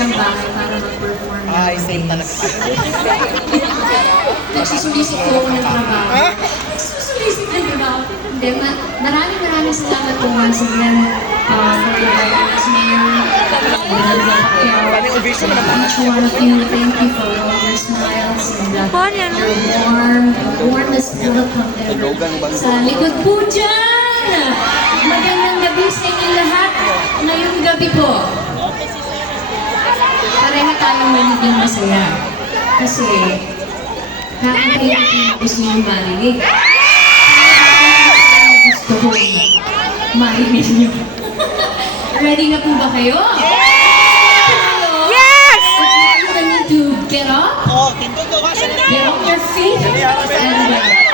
ng bahay para mag-perform. Ay, same talaga. Nagsusulisip po ako ng trabaho. Nagsusulisip ng trabaho. Hindi, maraming salamat po once again for inviting us, Mayor. Each one of you, thank you for all your smiles and your warmest welcome ever. Sa likod po dyan! Magandang gabi sa inyong lahat. Ngayong gabi po, pareha tayong magiging masaya. Kasi, nakakain ko yung gusto nyo marinig. Gusto ko marinig nyo. Ready na po ba kayo? Yes! You need to get up. Get on your feet. And